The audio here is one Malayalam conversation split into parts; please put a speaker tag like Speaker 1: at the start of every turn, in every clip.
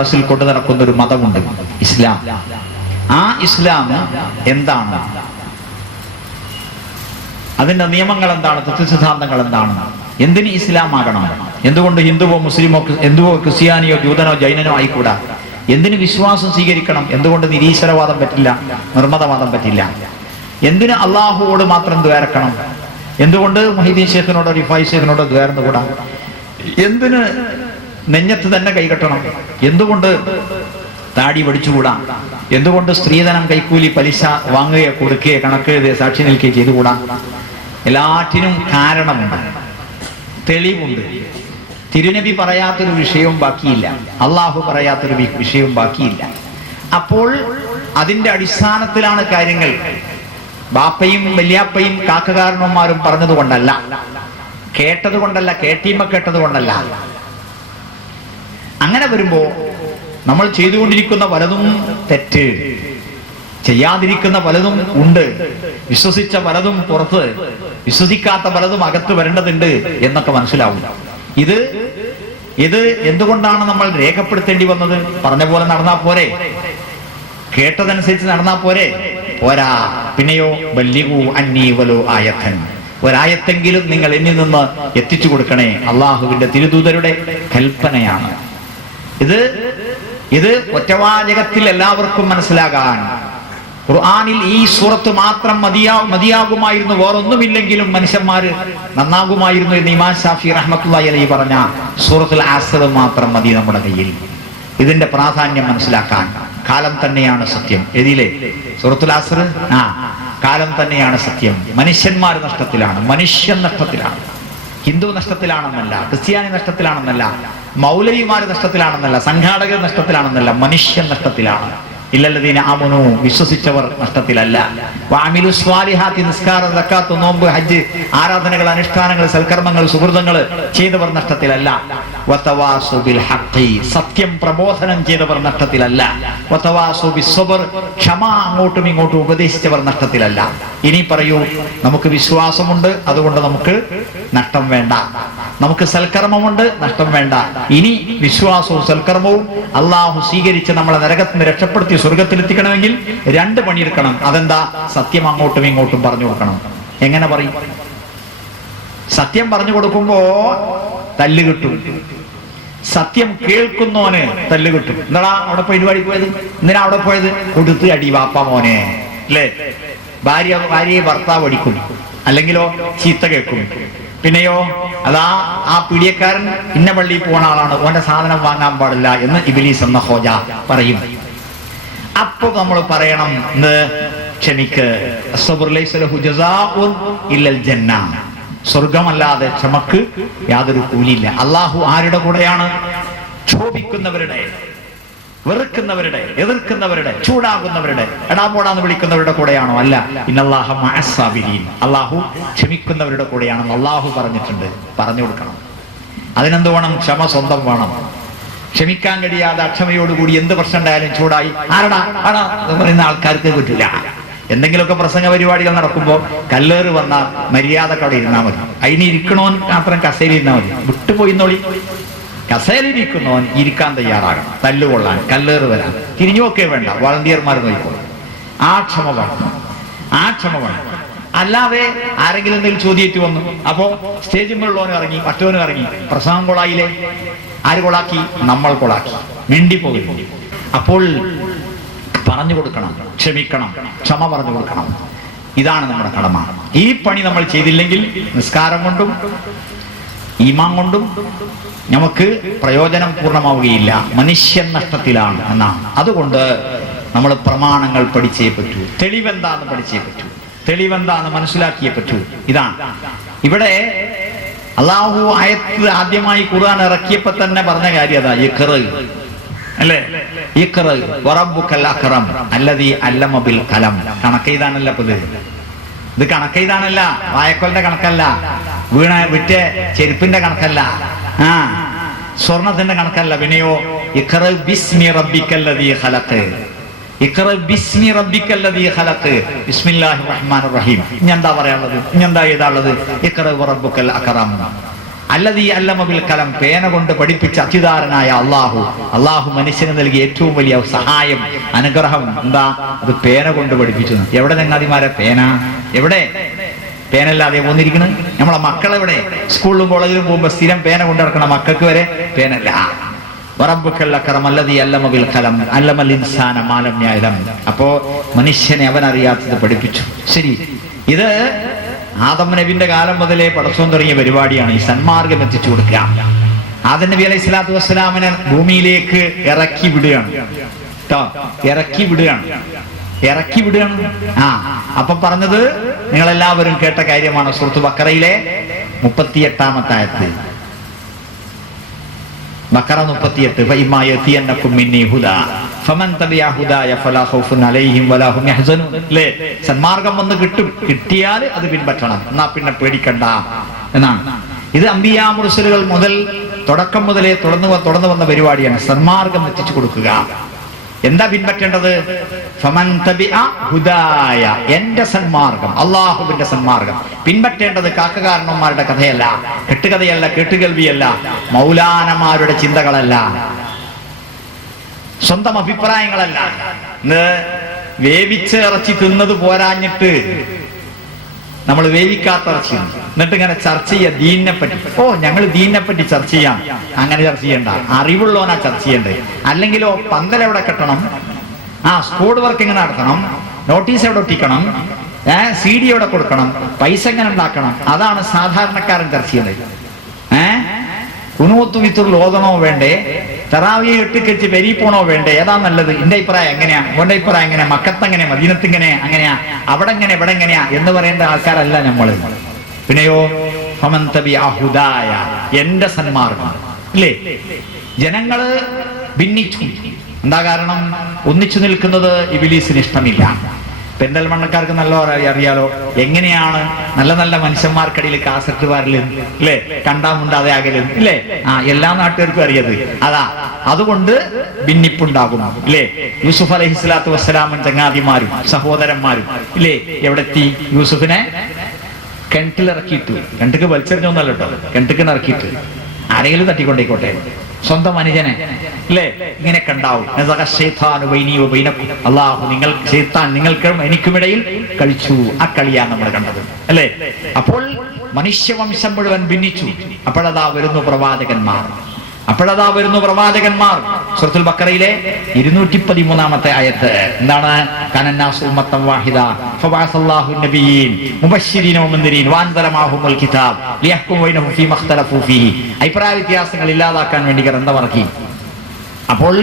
Speaker 1: മനസ്സിൽ കൊണ്ടു നടക്കുന്ന ഒരു മതമുണ്ട് ഇസ്ലാം. ആ ഇസ്ലാം എന്താണ്? അതിന്റെ നിയമങ്ങൾ എന്താണ്? തത്വസിദ്ധാന്തങ്ങൾ എന്താണ്? എന്തിന് ഇസ്ലാം ആകണം? എന്തുകൊണ്ട് ഹിന്ദുവോ മുസ്ലിമോ എന്തുവോ ക്രിസ്ത്യാനിയോ ജൂതനോ ജൈനനോ ആയിക്കൂടാ? എന്തിന് വിശ്വാസം സ്വീകരിക്കണം? എന്തുകൊണ്ട് നിരീശ്വരവാദം പറ്റില്ല? നിർമ്മതവാദം പറ്റില്ല? എന്തിന് അള്ളാഹുവോട് മാത്രം ദ്വേരക്കണം? എന്തുകൊണ്ട് മൊഹീദ്ദീൻ ഷേഖിനോടോ റിഫായി ഷേഖിനോടോ ദ്വേർന്നുകൂടാ എന്തിന് നെഞ്ഞത്ത് തന്നെ കൈകെട്ടണം എന്തുകൊണ്ട് താടി പഠിച്ചുകൂടാ എന്തുകൊണ്ട് സ്ത്രീധനം കൈക്കൂലി പലിശ വാങ്ങുകയോ കൊടുക്കുകയോ കണക്ക് സാക്ഷി നിൽക്കുകയോ ചെയ്തുകൂടാ? എല്ലാറ്റിനും കാരണമുണ്ട് തെളിവുണ്ട്. തിരുനബി പറയാത്തൊരു വിഷയവും ബാക്കിയില്ല. അള്ളാഹു പറയാത്തൊരു വിഷയവും ബാക്കിയില്ല. അപ്പോൾ അതിന്റെ അടിസ്ഥാനത്തിലാണ് കാര്യങ്ങൾ. ബാപ്പയും വല്യാപ്പയും കാക്കകാരണന്മാരും പറഞ്ഞതുകൊണ്ടല്ല. കേട്ടതുകൊണ്ടല്ല കേട്ടീമ കേട്ടത് കൊണ്ടല്ല അങ്ങനെ വരുമ്പോ നമ്മൾ ചെയ്തുകൊണ്ടിരിക്കുന്ന പലതും തെറ്റ്. ചെയ്യാതിരിക്കുന്ന പലതും ഉണ്ട്. വിശ്വസിച്ച പലതും പുറത്ത്. വിശ്വസിക്കാത്ത പലതും അകത്ത് വരേണ്ടതുണ്ട് എന്നൊക്കെ മനസ്സിലാവും. ഇത് ഇത് എന്തുകൊണ്ടാണ് നമ്മൾ രേഖപ്പെടുത്തേണ്ടി വന്നത്? പറഞ്ഞ പോലെ നടന്നാ പോരെ. കേട്ടതനുസരിച്ച് നടന്നാ പോരെ. പോരാ. പിന്നെയോ ബല്യവോ അന്നീവലോ ആയത്തൻ. ഒരായത്തെങ്കിലും നിങ്ങൾ എന്നിൽ നിന്ന് എത്തിച്ചു കൊടുക്കണേ. അള്ളാഹുവിന്റെ തിരുദൂതരുടെ കൽപ്പനയാണ്. ഇത് ഇത് ഒറ്റവാചകത്തിൽ എല്ലാവർക്കും മനസ്സിലാകാൻ. ഖുർആാനിൽ ഈ സൂറത്ത് മാത്രം മതിയാ മതിയാകുമായിരുന്നു. വേറൊന്നുമില്ലെങ്കിലും മനുഷ്യന്മാര് നന്നാകുമായിരുന്നു എന്ന് ഇമാൻ ഷാഫി റഹ്മത്തുള്ളി അലൈ പറഞ്ഞ സൂറത്തുൽ ആസദ് മാത്രം മതി നമ്മുടെ കയ്യിൽ. ഇതിന്റെ പ്രാധാന്യം മനസ്സിലാക്കാൻ കാലം തന്നെയാണ് സത്യം. എതിലെ സൂറത്തുൽ ആസർ ആ കാലം തന്നെയാണ് സത്യം. മനുഷ്യന്മാർ നഷ്ടത്തിലാണ്. മനുഷ്യൻ നഷ്ടത്തിലാണ്. ഹിന്ദു നഷ്ടത്തിലാണെന്നല്ല ക്രിസ്ത്യാനി നഷ്ടത്തിലാണെന്നല്ല മൗലവിമാര് നഷ്ടത്തിലാണെന്നല്ല സംഘാടകർ നഷ്ടത്തിലാണെന്നല്ല മനുഷ്യൻ നഷ്ടത്തിലാണ്. ഇല്ലല്ലതീന ആമുനു വിശ്വസിച്ചവർ നഷ്ടത്തിലല്ല. വാമിലു സ്വാലിഹാത്തി നിസ്കാര സക്കാത്ത് നോമ്പ് ഹജ്ജ് ആരാധനകൾ അനുഷ്ഠാനങ്ങൾ സൽക്കർമ്മങ്ങൾ സുഹൃതങ്ങൾ ചെയ്തവർ നഷ്ടത്തിലല്ല. സത്യം പ്രബോധനം ചെയ്തവർ നഷ്ടത്തിലല്ല. ക്ഷമ അങ്ങോട്ടും ഇങ്ങോട്ടും ഉപദേശിച്ചവർ നഷ്ടത്തിലല്ല. ഇനി പറയൂ നമുക്ക് വിശ്വാസമുണ്ട് അതുകൊണ്ട് നമുക്ക് നഷ്ടം വേണ്ട. നമുക്ക് സൽക്കർമ്മമുണ്ട് നഷ്ടം വേണ്ട. ഇനി വിശ്വാസവും സൽക്കർമ്മവും അള്ളാഹു സ്വീകരിച്ച് നമ്മളെ നരകത്തിന് നിന്ന് രക്ഷപ്പെടുത്തി സ്വർഗത്തിലെത്തിക്കണമെങ്കിൽ രണ്ട് പണിയെടുക്കണം. അതെന്താ? സത്യം അങ്ങോട്ടും ഇങ്ങോട്ടും പറഞ്ഞു കൊടുക്കണം. എങ്ങനെ പറയും? സത്യം പറഞ്ഞു കൊടുക്കുമ്പോ തല്ല് കിട്ടും. സത്യം കേൾക്കുന്നോന് തല്ല് കിട്ടും. എന്താടാ അവിടെ പരിപാടി പോയത്? എന്തിനാ അവിടെ പോയത്? കൊടുത്ത് അടി വാപ്പ മോനെ. അല്ലേ? ഭാര്യ ഭാര്യയെ ഭർത്താവ് അടിക്കും. അല്ലെങ്കിലോ ചീത്ത കേൾക്കും. പിന്നെയോ അതാ ആ പിടിയക്കാരൻ ഇന്ന പള്ളിയിൽ പോണ ആളാണ്. ഓന്റെ സാധനം വാങ്ങാൻ പാടില്ല എന്ന് ഇബിലീസ് എന്ന ഹോജ പറയും. അപ്പൊ നമ്മൾ പറയണം ക്ഷമിക്ക്. ജന്ന. സ്വർഗമല്ലാതെ ക്ഷമക്ക് യാതൊരു കൂലിയില്ല. അള്ളാഹു ആരുടെ കൂടെയാണ്? ക്ഷോഭിക്കുന്നവരുടെ വെറുക്കുന്നവരുടെ എതിർക്കുന്നവരുടെ ചൂടാകുന്നവരുടെ എടാമോടാന്ന് വിളിക്കുന്നവരുടെ കൂടെയാണോ? അല്ല. ഇന്നല്ലാഹ മഅസ്സാബിരീൻ. അള്ളാഹു ക്ഷമിക്കുന്നവരുടെ കൂടെയാണെന്ന് അള്ളാഹു പറഞ്ഞിട്ടുണ്ട്. പറഞ്ഞു കൊടുക്കണം. അതിനെന്ത് വേണം? ക്ഷമ സ്വന്തം വേണം. ക്ഷമിക്കാൻ കഴിയാതെ അക്ഷമയോടുകൂടി എന്ത് പ്രശ്നം ഉണ്ടായാലും ചൂടായി. ആരടാ? ആടാ എന്ന് പറയുന്ന ആൾക്കാർക്ക് പറ്റില്ല. എന്തെങ്കിലുമൊക്കെ പ്രസംഗ പരിപാടികൾ നടക്കുമ്പോൾ കല്ലേറ് വന്ന മര്യാദയ്ക്ക് അവിടെ ഇരുന്നാൽ മതി. അതിന് ഇരിക്കണോൻ മാത്രം കസേര ഇരുന്നാൽ മതി. വിട്ടുപോയി നോളി കസേരയിരിക്കുന്നവൻ ഇരിക്കാൻ തയ്യാറാകണം. തല്ലുകൊള്ളാൻ കല്ലേറ് വരാൻ. തിരിഞ്ഞുമൊക്കെ വേണ്ട. വളണ്ടിയർമാർ നോക്കിക്കോളും. ആ ക്ഷമ വേണം. ആ ക്ഷമ വേണം. അല്ലാതെ ആരെങ്കിലും എന്തെങ്കിലും ചോദ്യറ്റ് വന്നു അപ്പോ ഉള്ളവനും ഇറങ്ങി മറ്റവനും ഇറങ്ങി. പ്രസംഗം കൊളായില്ലേ ആര് കൊളാക്കി? നമ്മൾ കൊളാക്കി. മിണ്ടിപ്പോകും അപ്പോൾ പറഞ്ഞു കൊടുക്കണം ക്ഷമിക്കണം ക്ഷമ പറഞ്ഞു കൊടുക്കണം. ഇതാണ് നമ്മുടെ കടമ. ഈ പണി നമ്മൾ ചെയ്തില്ലെങ്കിൽ നിസ്കാരം കൊണ്ടും ഈമാൻ കൊണ്ടും നമുക്ക് പ്രയോജനം പൂർണമാവുകയില്ല. മനുഷ്യൻ നഷ്ടത്തിലാണ് എന്നാണ്. അതുകൊണ്ട് നമ്മൾ പ്രമാണങ്ങൾ പഠിച്ചേ പറ്റൂ. തെളിവെന്താന്ന് പഠിച്ചേ പറ്റൂ. തെളിവെന്താന്ന് മനസ്സിലാക്കിയേ പറ്റൂ. ഇതാണ്. ഇവിടെ അള്ളാഹു ആയത്ത് ആദ്യമായി ഖുർആൻ ഇറക്കിയപ്പോ തന്നെ പറഞ്ഞ കാര്യം അതാ ഇഖറ്. അല്ലേ? ഇഖറ്. വറബ്ബുക്കൽ അക്റം അല്ലതി അല്ലമ ബിൽ ഖലം കണക്കെയ്താണല്ലോ ഇത്. ഇത് കണക്കെയ്താണല്ല വായക്കോലിന്റെ കണക്കല്ല. വീണ വിറ്റ ചെരുപ്പിന്റെ കണക്കല്ല. ആ. സ്വർണത്തിന്റെ കണക്കല്ല. പിന്നെയോ ഇഖറ് ബിസ്മി റബ്ബിക്കല്ലതി ഖലഖ്. കലം. പേന കൊണ്ട് പഠിപ്പിച്ച അത്യുദാരനായ അള്ളാഹു അള്ളാഹു മനുഷ്യന് നൽകിയ ഏറ്റവും വലിയ സഹായം അനുഗ്രഹം എന്താ? അത് പേന കൊണ്ട് പഠിപ്പിച്ചു എവിടെ ചങ്ങാതിമാരെ? പേന. എവിടെ? പേനല്ലാതെ പോന്നിരിക്കുന്നത് നമ്മളെ മക്കളെവിടെ? സ്കൂളിലും കോളേജിലും പോകുമ്പോ സ്ഥിരം പേന കൊണ്ടിറക്കണ മക്കൾക്ക് വരെ പേനല്ല അപ്പോ മനുഷ്യനെ അവൻ അറിയാത്തത് പഠിപ്പിച്ചു. ശരി ഇത് ആദം നബിന്റെ കാലം മുതലേ പടച്ചോൻ തുടങ്ങിയ പരിപാടിയാണ്. ഈ സന്മാർഗം എത്തിച്ചു കൊടുക്കുക. ആദം നബി അലൈഹി സ്വലാത്തു വസ്സലാമിനെ ഭൂമിയിലേക്ക് ഇറക്കി വിടുകയാണ്. ഇറക്കി വിടുകയാണ്. ഇറക്കി വിടുകയാണ്. ആ അപ്പൊ പറഞ്ഞത് നിങ്ങളെല്ലാവരും കേട്ട കാര്യമാണ് സുഹൃത്തു ബക്കറയിലെ മുപ്പത്തിയെട്ടാമത്തെ യഹ്സനൂൻ. മുപ്പത്തിയെട്ട് സന്മാർഗം വന്ന് കിട്ടും. കിട്ടിയാൽ അത് പിൻപറ്റണം. എന്നാ പിന്നെ പേടിക്കണ്ട. എന്നാണ്. ഇത് അമ്പിയാ മുർസലുകൾ മുതൽ തുടക്കം മുതലേ തുടർന്ന് തുടർന്ന് വന്ന പരിപാടിയാണ്. സന്മാർഗം എത്തിച്ചു കൊടുക്കുക. എന്താ പിൻപറ്റേണ്ടത്? ഹുദായ. എന്റെ സന്മാർഗം അള്ളാഹുവിന്റെ സന്മാർഗം. പിൻപറ്റേണ്ടത് കാക്കകാരണന്മാരുടെ കഥയല്ല കെട്ടുകഥയല്ല കെട്ടുകേൾവിയല്ല മൗലാനമാരുടെ ചിന്തകളല്ല. സ്വന്തം അഭിപ്രായങ്ങളല്ല. ഇന്ന് വേവിച്ച ഇറച്ചി തിന്നത് പോരാഞ്ഞിട്ട് നമ്മൾ വേവിക്കാത്ത ഇറച്ചി തിന്നു. എന്നിട്ട് ഇങ്ങനെ ചർച്ച ചെയ്യാം ദീനിനെ പറ്റി ഓ ഞങ്ങൾ ദീനിനെ പറ്റി ചർച്ച ചെയ്യാം. അങ്ങനെ ചർച്ച ചെയ്യണ്ട. അറിവുള്ളവനാ ചർച്ച ചെയ്യണ്ടേ. അല്ലെങ്കിലോ പന്തൽ എവിടെ കെട്ടണം? ആ സ്കൂൾ വർക്ക് എങ്ങനെ നടത്തണം? നോട്ടീസ് എവിടെ ഒട്ടിക്കണം? ഏ സി ഡി എവിടെ കൊടുക്കണം? പൈസ എങ്ങനെ ഉണ്ടാക്കണം? അതാണ് സാധാരണക്കാരൻ ചർച്ച ചെയ്യുന്നത് ഏ? കുനുവത്തു വിത്തുള്ള ഓതണോ വേണ്ടേ? തെറാവിയെ ഇട്ടിക്കച്ച് പെരി പോണോ വേണ്ടേ? ഏതാ നല്ലത്? എന്റെ അഭിപ്രായം എങ്ങനെയാ? ഓന്റെ അഭിപ്രായം എങ്ങനെയാ? മദീനത്ത് മദീനത്തിങ്ങനെ അങ്ങനെയാ? അവിടെ എങ്ങനെ ഇവിടെ എങ്ങനെയാ? എന്ന് പറയേണ്ട ആൾക്കാരല്ല നമ്മൾ. പിന്നെയോ ഹമന്തബി അഹുദായ ഹുദായ എന്റെ സന്മാർഗം. അല്ലേ ജനങ്ങൾ ഭിന്നിച്ചു. എന്താ കാരണം? ഒന്നിച്ചു നിൽക്കുന്നത് ഇബിലീസിന് ഇഷ്ടമില്ല. പെരിന്തൽമണ്ണക്കാർക്ക് നല്ല അറിയാലോ എങ്ങനെയാണ് നല്ല നല്ല മനുഷ്യന്മാർക്കിടയിൽ കാസറ്റ് വാരലും ഇല്ലേ കണ്ടാമുണ്ടാതെ ആകലും അല്ലേ ആ എല്ലാ നാട്ടുകാർക്കും അറിയത്. അതാ അതുകൊണ്ട് ഭിന്നിപ്പുണ്ടാകും അല്ലേ യൂസുഫ് അലഹിസ്ലാത്തു വസ്സലാമൻ ചങ്ങാതിമാരും സഹോദരന്മാരും ഇല്ലേ? എവിടെത്തി? യൂസുഫിനെ കിണറ്റിലിറക്കിയിട്ടു. കിണറ്റിക്ക് വലിച്ചെറിഞ്ഞൊന്നല്ല കേട്ടോ. കിണറ്റിക്ക് ഇറക്കിയിട്ട്. ആരെങ്കിലും തട്ടിക്കൊണ്ടേക്കോട്ടെ. സ്വന്തം അനുജനെ. അല്ലേ ഇങ്ങനെ കണ്ടാവും. അള്ളാഹു നിങ്ങൾ ശൈത്താൻ നിങ്ങൾക്കും എനിക്കുമിടയിൽ കളിച്ചു ആ കളിയാണ് നമ്മൾ കണ്ടത്. അല്ലേ? അപ്പോൾ മനുഷ്യവംശം മുഴുവൻ ഭിന്നിച്ചു. അപ്പോഴതാ വരുന്നു പ്രവാചകന്മാർ. അപ്പോഴതാ വരുന്നു പ്രവാചകന്മാർ. സുഹൃത്തുൽ ബക്കറയിലെ ഇരുന്നൂറ്റി പതിമൂന്നാമത്തെ ആയത്ത്. എന്താണ്? അഭിപ്രായ വ്യത്യാസങ്ങൾ ഇല്ലാതാക്കാൻ വേണ്ടി ഗ്രന്ഥമിറക്കി അപ്പോൾ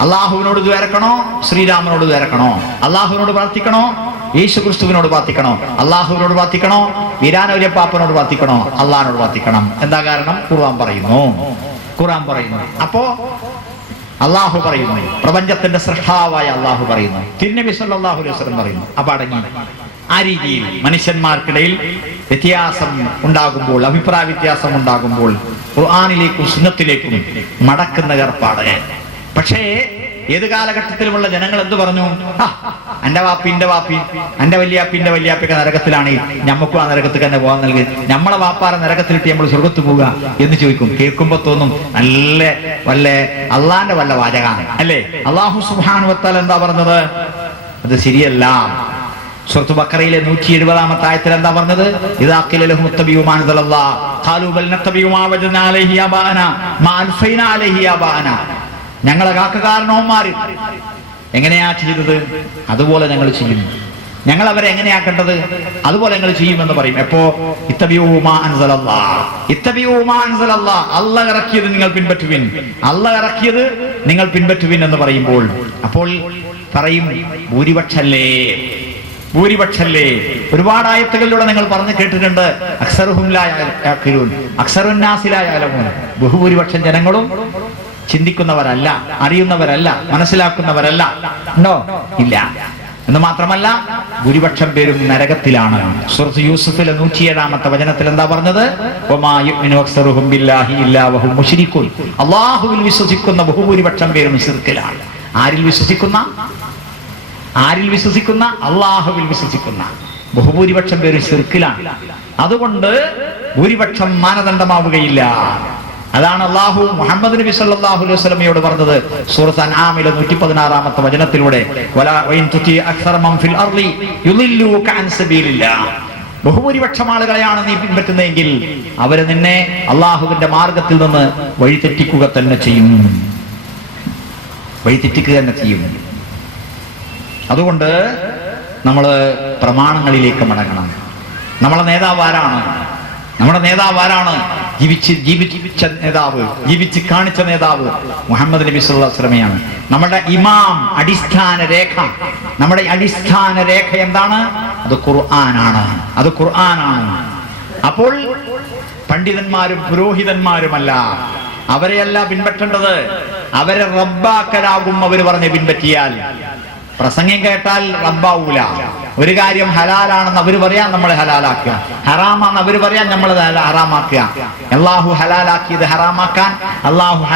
Speaker 1: അള്ളാഹുവിനോട് ദ്വേരക്കണോ ശ്രീരാമനോട് ദ്വേരക്കണോ അള്ളാഹുവിനോട് പ്രാർത്ഥിക്കണോ? യേശു ക്രിസ്തുവിനോട് പ്രാർത്ഥിക്കണോ? അള്ളാഹുവിനോട് പ്രാർത്ഥിക്കണോ? വീരാനവര്യപ്പാപ്പനോട് പ്രാർത്ഥിക്കണോ? അള്ളാഹിനോട് പ്രാർത്ഥിക്കണം. എന്താ കാരണം? ഖുർആൻ പറയുന്നു. ഖുർആൻ പറയുന്നു. അപ്പോ അള്ളാഹു പറയുന്നു. പ്രപഞ്ചത്തിന്റെ സൃഷ്ടാവായ അള്ളാഹു പറയുന്നു. തിരുനബി സല്ലല്ലാഹു അലൈഹി പറയുന്നു. അപ്പൊ അടങ്ങി. ആ രീതിയിൽ മനുഷ്യന്മാർക്കിടയിൽ വ്യത്യാസം ഉണ്ടാകുമ്പോൾ അഭിപ്രായ വ്യത്യാസം ഉണ്ടാകുമ്പോൾ ഖുർആാനിലേക്കും സുന്നത്തിലേക്കും മടക്കുന്ന ഏർപ്പാട്. പക്ഷേ ഏത് കാലഘട്ടത്തിലുമുള്ള ജനങ്ങൾ എന്ത് പറഞ്ഞു? "ആ, എന്റെ വാപ്പി എന്റെ വാപ്പി എന്റെ വല്യാപ്പി എന്റെ വല്യാപ്പിക്ക് നരകത്തിലാണ്. ഞമ്മക്കും ആ നരകത്തിൽ തന്നെ പോകാൻ നൽകി. നമ്മളെ വാപ്പാറെ നരകത്തിലിട്ട് നമ്മൾ സ്വർഗത്ത് പോവുക എന്ന് ചോദിക്കും. കേൾക്കുമ്പോ തോന്നും നല്ല വല്ല അള്ളാന്റെ വല്ല വാചകാണ്. അല്ലേ? അള്ളാഹു സുഹാനുവത്താൽ എന്താ പറഞ്ഞത്? അത് ശരിയല്ല. സുഹൃത്ത് ബക്കറയിലെ നൂറ്റി എഴുപതാമത്തെ ആയത്തിൽ എന്താ പറഞ്ഞത്? ഇതാക്കിലും ഞങ്ങളെ കാക്കകാരണവന്മാര് എങ്ങനെയാ ചെയ്തത്? അതുപോലെ ഞങ്ങൾ ചെയ്യും. ഞങ്ങൾ അവരെ എങ്ങനെയാക്കേണ്ടത് അതുപോലെ ഞങ്ങൾ ചെയ്യുമെന്ന് പറയും. എപ്പോ? ഇറക്കിയത് നിങ്ങൾ പിൻപറ്റുവിൻ. അള്ള ഇറക്കിയത് നിങ്ങൾ പിൻപറ്റുവിൻ എന്ന് പറയുമ്പോൾ അപ്പോൾ പറയും ഭൂരിപക്ഷല്ലേ? ഭൂരിപക്ഷല്ലേ? ഒരുപാട് ആയത്തുകളിലൂടെ നിങ്ങൾ പറഞ്ഞു കേട്ടിട്ടുണ്ട്. അക്സറുഹുംലായാലും അക്സറുന്നാസിലായ ബഹുഭൂരിപക്ഷം ജനങ്ങളും ചിന്തിക്കുന്നവരല്ല അറിയുന്നവരല്ല മനസ്സിലാക്കുന്നവരല്ല. ഉണ്ടോ ഇല്ല. എന്ന് മാത്രമല്ല ഭൂരിപക്ഷം പേരും നരകത്തിലാണ്. സുഹൃത്ത് യൂസുഫിലെ നൂറ്റിയേഴാമത്തെ വചനത്തിൽ എന്താ പറഞ്ഞത്? അള്ളാഹുവിൽ വിശ്വസിക്കുന്ന ബഹുഭൂരിപക്ഷം പേരും ശിർക്കിലാണ് ആരിൽ വിശ്വസിക്കുന്ന? ആരിൽ വിശ്വസിക്കുന്ന? അള്ളാഹുവിൽ വിശ്വസിക്കുന്ന ബഹുഭൂരിപക്ഷം പേരും ശിർക്കിലാണ് അതുകൊണ്ട് ഭൂരിപക്ഷം മാനദണ്ഡമാവുകയില്ല. അതാണ് അള്ളാഹു മുഹമ്മദ് നബി സല്ലല്ലാഹു അലൈഹി വസല്ലമയോട് പറഞ്ഞത്. സൂറത്ത് അൻആമിലെ 116ാമത്തെ വചനത്തിലൂടെ. വലാ വൈൻ തുതി അക്സറ മം ഫിൽ അർളി യുളില്ലൂക അൻ സബീലില്ലാഹ് ബഹുഭൂരിപക്ഷം ആളുകളെയാണ് നീ പിൻപറ്റുന്നതെങ്കിൽ അവർ നിന്നെ അള്ളാഹുവിന്റെ മാർഗത്തിൽ നിന്ന് വഴിതെറ്റിക്കുക തന്നെ ചെയ്യും. വഴിതെറ്റിക്കുക തന്നെ ചെയ്യും. അതുകൊണ്ട് നമ്മൾ പ്രമാണങ്ങളിലേക്ക് മടങ്ങണം. നമ്മളെ നേതാവ് ആരാണ്? നമ്മുടെ നേതാവ് ആരാണ്? ജീവിച്ച് ജീവിച്ച നേതാവ് ജീവിച്ച് കാണിച്ച നേതാവ് മുഹമ്മദ് നബി സല്ലല്ലാഹു അലൈഹി വസല്ലമയാണ്. നമ്മുടെ ഇമാം അടിസ്ഥാന രേഖ. നമ്മുടെ അടിസ്ഥാന രേഖ എന്താണ്? അത് ഖുർആനാണ്. അത് ഖുർആനാണ്. അപ്പോൾ പണ്ഡിതന്മാരും പുരോഹിതന്മാരുമല്ല അവരെയല്ല പിൻപറ്റേണ്ടത്. അവരെ റബ്ബാക്കലാകും അവർ പറഞ്ഞ് പിൻപറ്റിയാൽ. പ്രസംഗം കേട്ടാൽ റബ്ബാവൂല. ഒരു കാര്യം ഹലാലാണെന്ന് അവർ പറയാൻ നമ്മൾ ഹലാലാക്കുക. ഹറാമാണെന്ന് അവർ പറയാൻ നമ്മൾ ഹറാമാക്കുക. അള്ളാഹു ഹലാലാക്കിയത് ഹറാമാക്കാൻ അള്ളാഹു